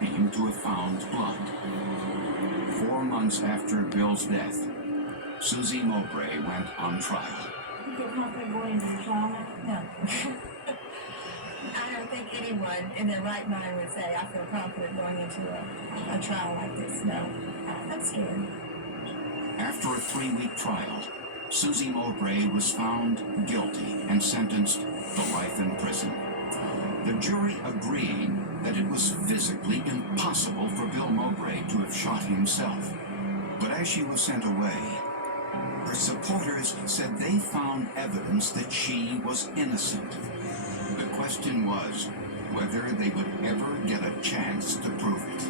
claim to have found blood. 4 months after Bill's death, Susie Mowbray went on trial. You feel confident going into the trial? No. I don't think anyone in their right mind would say, I feel confident going into a trial like this. No. I'm scared. After a 3-week trial, Susie Mowbray was found guilty and sentenced to life in prison. The jury agreed that it was physically impossible for Bill Mowbray to have shot himself. But as she was sent away, her supporters said they found evidence that she was innocent. The question was whether they would ever get a chance to prove it.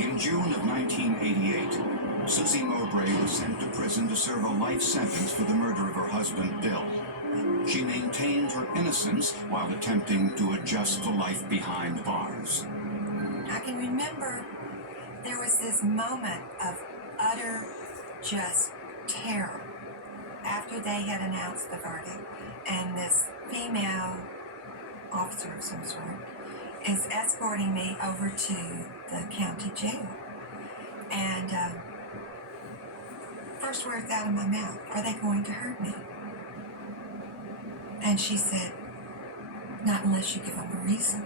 In June of 1988, Susie Mowbray was sent to prison to serve a life sentence for the murder of her husband, Bill. She maintained her innocence while attempting to adjust to life behind bars. I can remember there was this moment of utter just terror after they had announced the verdict, and this female officer of some sort is escorting me over to the county jail. And first words out of my mouth, are they going to hurt me? And she said, not unless you give them a reason.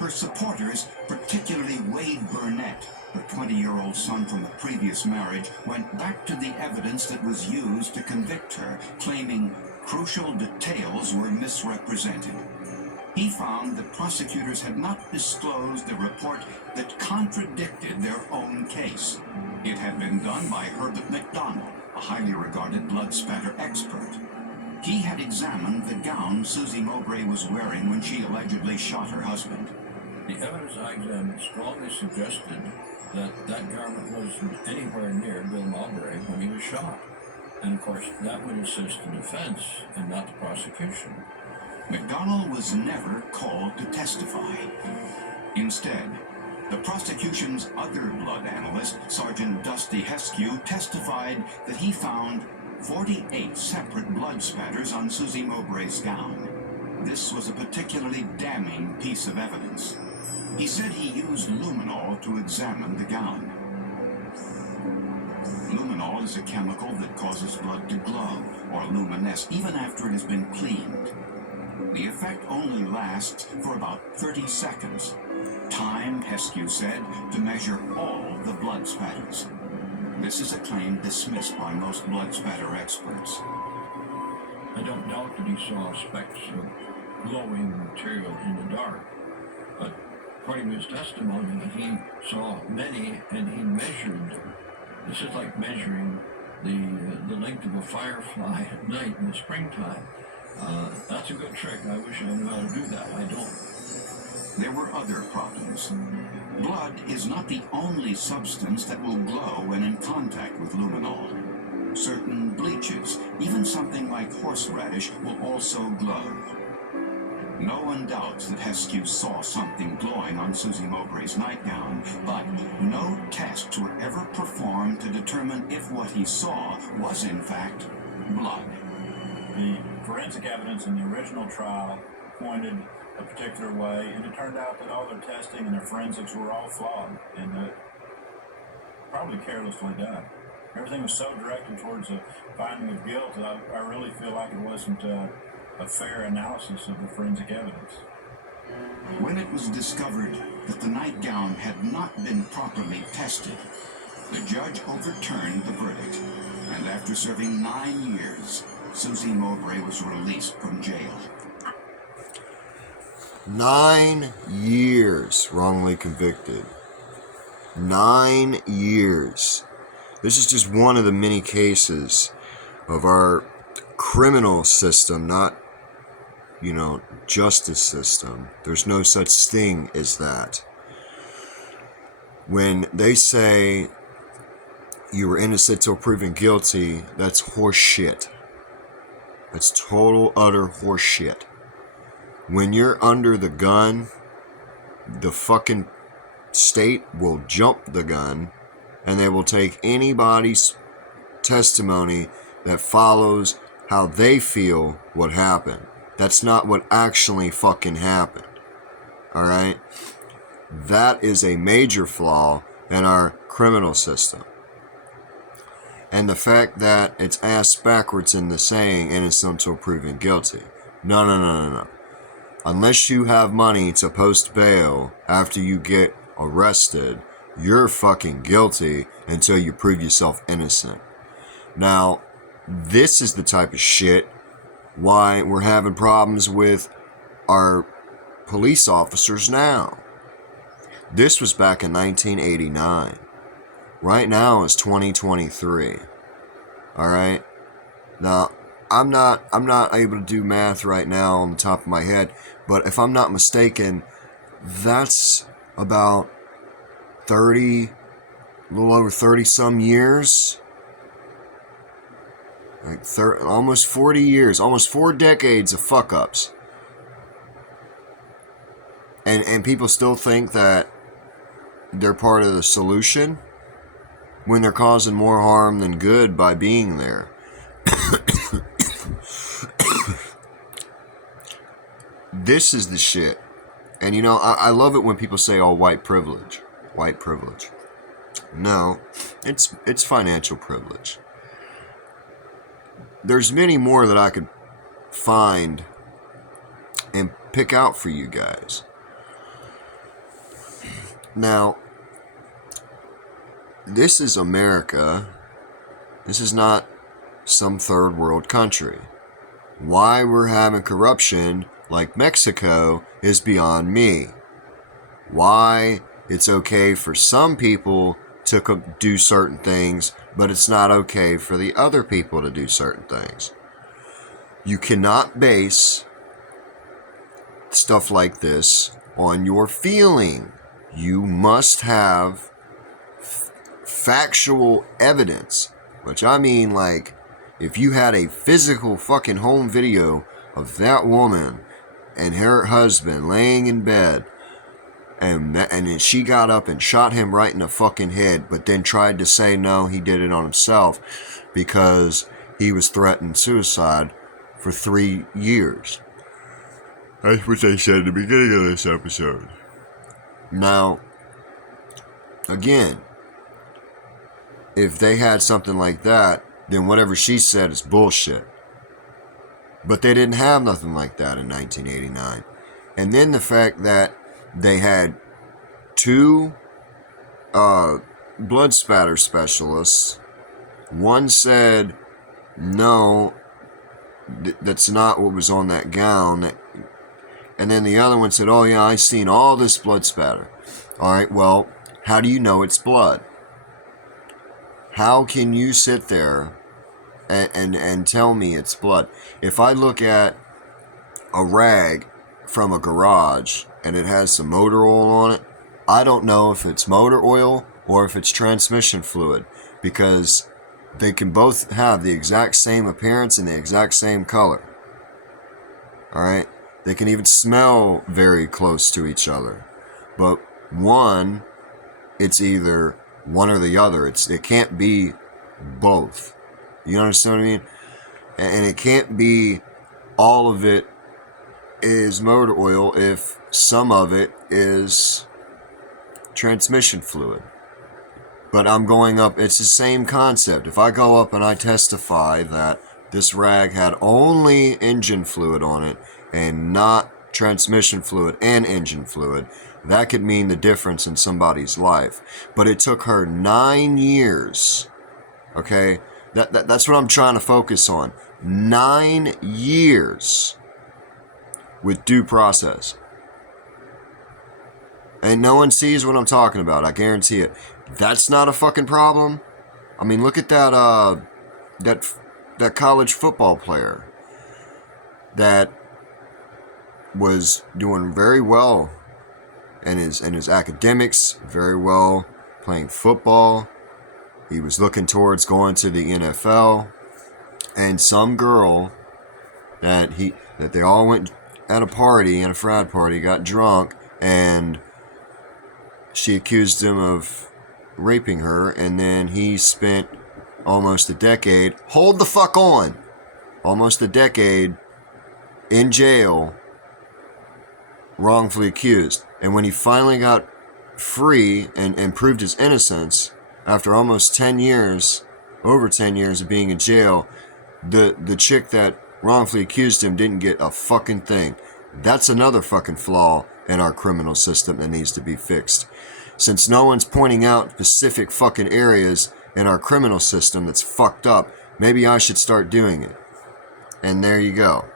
Her supporters, particularly Wade Burnett, her 20-year-old son from a previous marriage, went back to the evidence that was used to convict her, claiming crucial details were misrepresented. He found that prosecutors had not disclosed a report that contradicted their own case. It had been done by Herbert McDonald, a highly regarded blood spatter expert. He had examined the gown Susie Mowbray was wearing when she allegedly shot her husband. The evidence I examined strongly suggested that that garment wasn't anywhere near Bill Mowbray when he was shot. And of course, that would assist the defense and not the prosecution. McDonald was never called to testify. Instead, the prosecution's other blood analyst, Sergeant Dusty Heskew, testified that he found 48 separate blood spatters on Susie Mowbray's gown. This was a particularly damning piece of evidence. He said he used luminol to examine the gown. Luminol is a chemical that causes blood to glow or luminesce even after it has been cleaned. The effect only lasts for about 30 seconds. Time, Heskew said, to measure all the blood spatters. This is a claim dismissed by most blood spatter experts. I don't doubt that he saw specks of glowing material in the dark, but according to his testimony, he saw many and he measured them. This is like measuring the length of a firefly at night in the springtime. That's a good trick. I wish I knew how to do that. I don't. There were other problems. Blood is not the only substance that will glow when in contact with luminol. Certain bleaches, even something like horseradish, will also glow. No one doubts that Heskew saw something glowing on Susie Mowbray's nightgown, but no tests were ever performed to determine if what he saw was in fact blood. The forensic evidence in the original trial pointed a particular way, and it turned out that all their testing and their forensics were all flawed and probably carelessly done. Everything was so directed towards a finding of guilt that I really feel like it wasn't a fair analysis of the forensic evidence. When it was discovered that the nightgown had not been properly tested, the judge overturned the verdict, and after serving 9 years, Susie Mowbray was released from jail. 9 years wrongly convicted. 9 years. This is just one of the many cases of our criminal system, not, justice system. There's no such thing as that. When they say you were innocent till proven guilty, that's horse shit. That's total, utter horse shit. When you're under the gun, the fucking state will jump the gun and they will take anybody's testimony that follows how they feel what happened. That's not what actually fucking happened. Alright? That is a major flaw in our criminal system. And the fact that it's ass backwards in the saying innocent until proven guilty. No. Unless you have money to post bail after you get arrested, you're fucking guilty until you prove yourself innocent. Now, this is the type of shit why we're having problems with our police officers now. This was back in 1989. Right now is 2023. Alright? Now, I'm not able to do math right now on the top of my head, but if I'm not mistaken, that's about 30, a little over 30 some years. Like almost 40 years, almost 4 decades of fuck ups. And people still think that they're part of the solution when they're causing more harm than good by being there. This is the shit. And you know, I love it when people say, oh, white privilege. White privilege. No, it's financial privilege. There's many more that I could find and pick out for you guys. Now, this is America. This is not some third world country. Why we're having corruption like Mexico is beyond me. Why it's okay for some people to do certain things, but it's not okay for the other people to do certain things. You cannot base stuff like this on your feeling. You must have factual evidence, which I mean, like, if you had a physical fucking home video of that woman and her husband laying in bed, and then she got up and shot him right in the fucking head, but then tried to say no, he did it on himself because he was threatened suicide for 3 years. That's what they said at the beginning of this episode. Now, again, if they had something like that, then whatever she said is bullshit. But they didn't have nothing like that in 1989. And then the fact that they had 2 blood spatter specialists. One said, no, that's not what was on that gown. And then the other one said, oh yeah, I seen all this blood spatter. Alright, well, how do you know it's blood? How can you sit there and tell me it's blood? If I look at a rag from a garage and it has some motor oil on it, I don't know if it's motor oil or if it's transmission fluid, because they can both have the exact same appearance and the exact same color. Alright? They can even smell very close to each other. But one, it's either one or the other. It can't be both. You understand what I mean? And it can't be all of it is motor oil if some of it is transmission fluid. But I'm going up, it's the same concept. If I go up and I testify that this rag had only engine fluid on it and not transmission fluid and engine fluid, that could mean the difference in somebody's life. But it took her 9 years. Okay? That's what I'm trying to focus on. 9 years with due process. And no one sees what I'm talking about, I guarantee it. That's not a fucking problem. I mean, look at that college football player that was doing very well in his academics, very well playing football. He was looking towards going to the NFL, and some girl that they all went at a party, in a frat party, got drunk, and she accused him of raping her, and then he spent almost a decade, hold the fuck on, almost a decade in jail, wrongfully accused. And when he finally got free and proved his innocence, after almost 10 years, over 10 years of being in jail, the chick that wrongfully accused him didn't get a fucking thing. That's another fucking flaw in our criminal system that needs to be fixed. Since no one's pointing out specific fucking areas in our criminal system that's fucked up, maybe I should start doing it. And there you go.